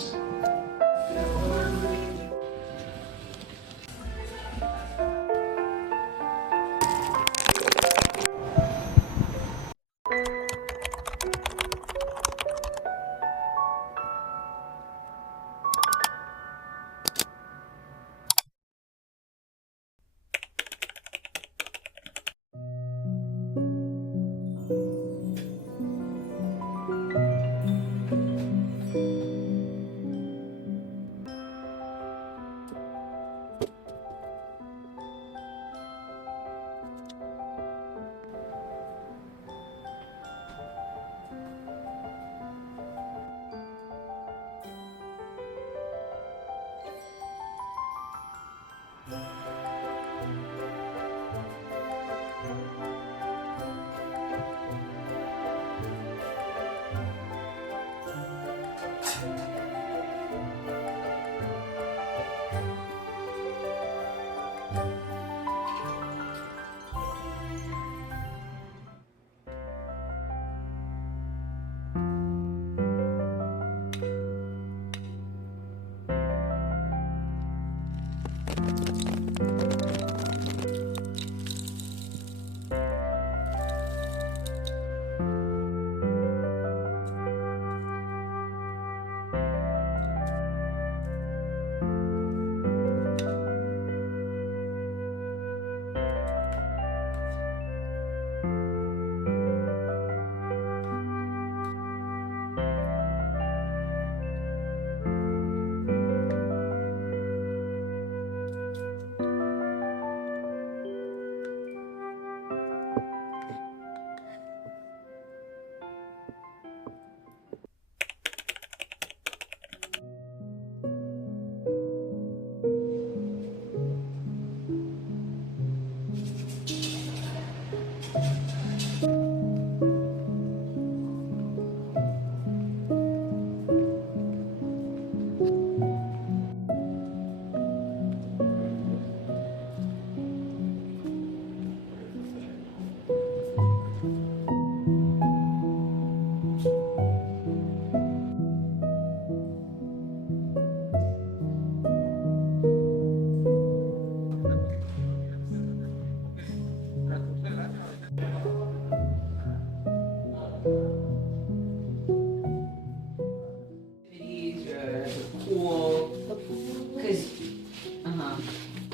much.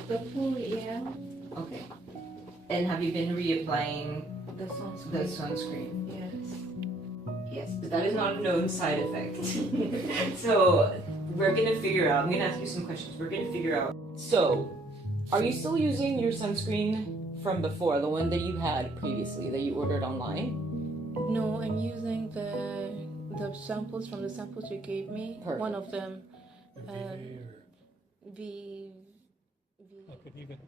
The pool, yeah. Okay. And have you been reapplying The sunscreen. the sunscreen? Yes. Yes, but that is not a known side effect. So we're gonna figure out, I'm gonna ask you some questions. We're gonna figure out. So, are you still using your sunscreen from before, the one that you had previously, that you ordered online? No, I'm using the samples from the samples you gave me. Perfect. One of them. The V. Okay, you can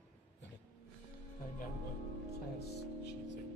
find out what class she's in.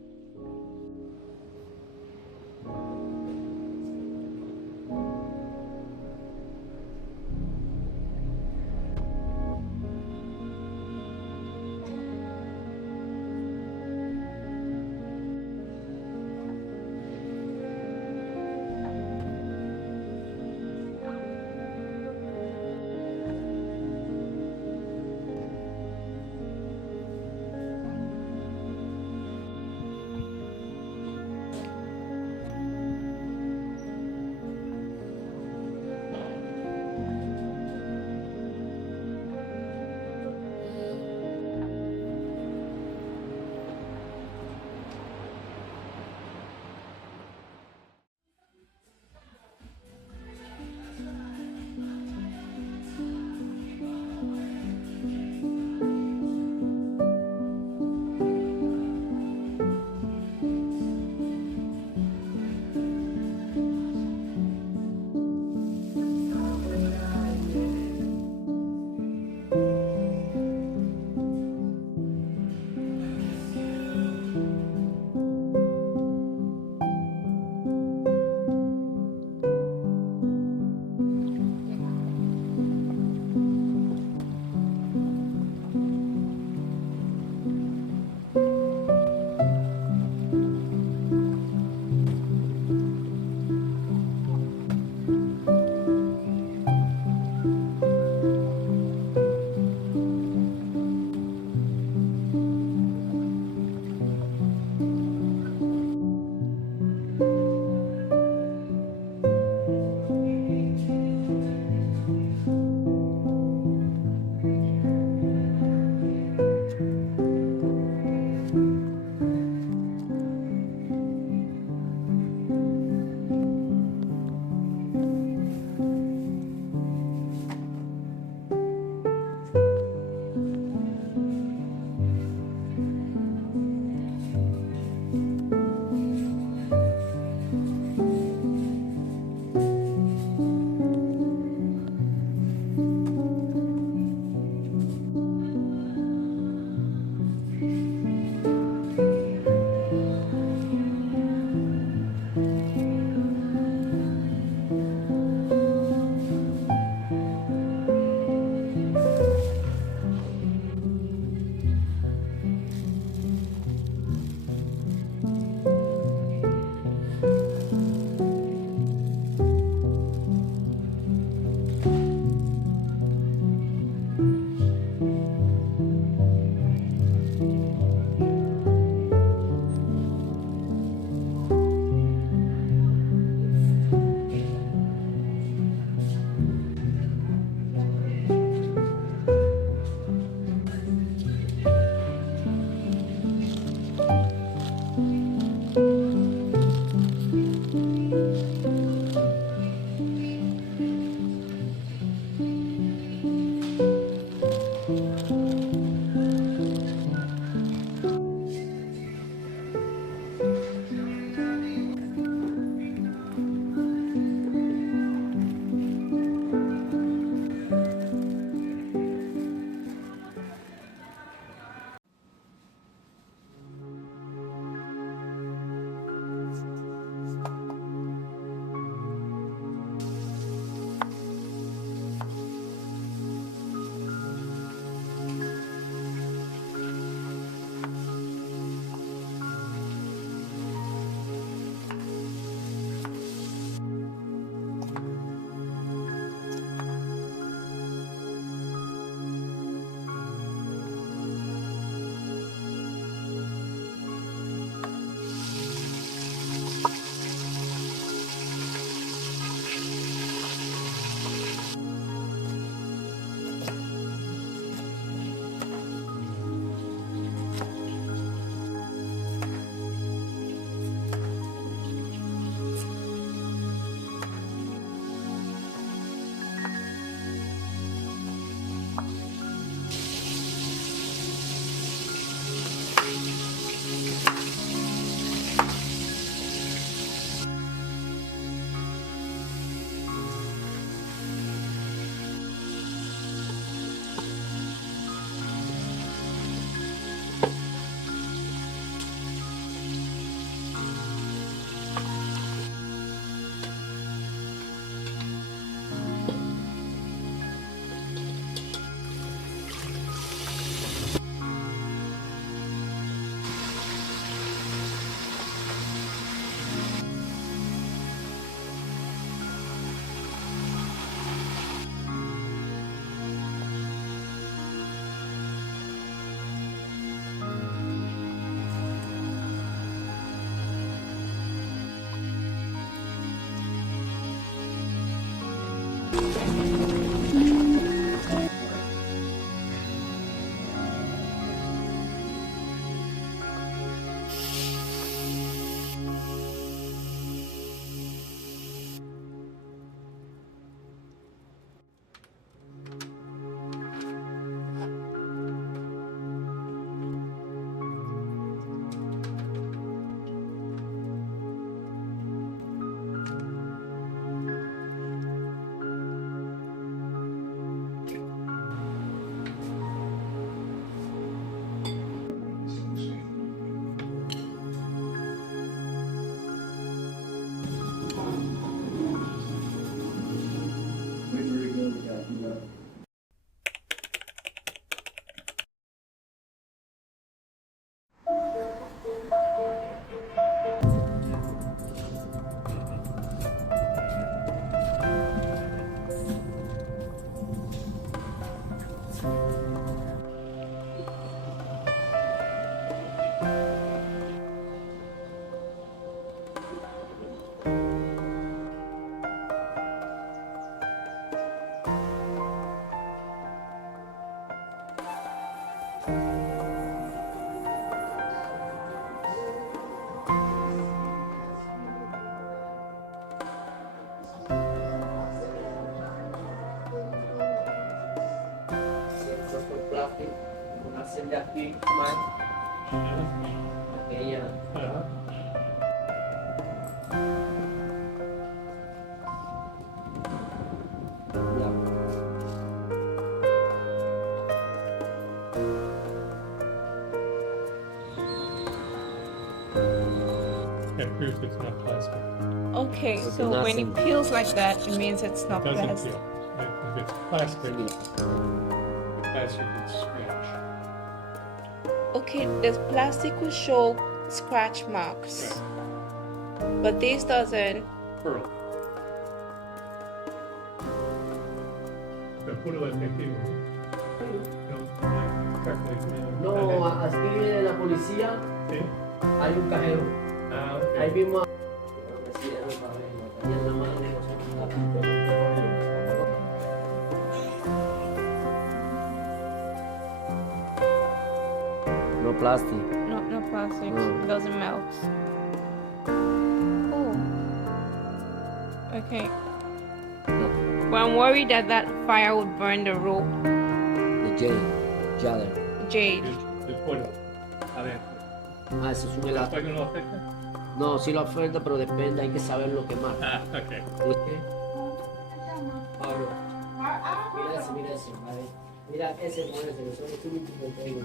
Una celda aquí más aquella. It proves it's not plastic. Okay, It's so when it nothing. peels like that, it means it's not It doesn't plastic. feel. If it's plastic, plastic would scratch. Okay, the plastic will show scratch marks, but this doesn't. Pearl. Pero puro efectivo. No, así de la policía Sí. hay un cajero. Ah, Ahí ok. mismo. No plastic. No plastic. No. It doesn't melt. Oh. Okay. Well, I'm worried that that fire would burn the rope. The jade. Jade. El polvo. Adentro. Ah, eso es un elástico. ¿Esto no lo afecta? No, sí lo oferta, pero depende, hay que saber lo que más. Ah, ok. Pablo, mira ese, vale. Mira ese, que son los únicos que tengo.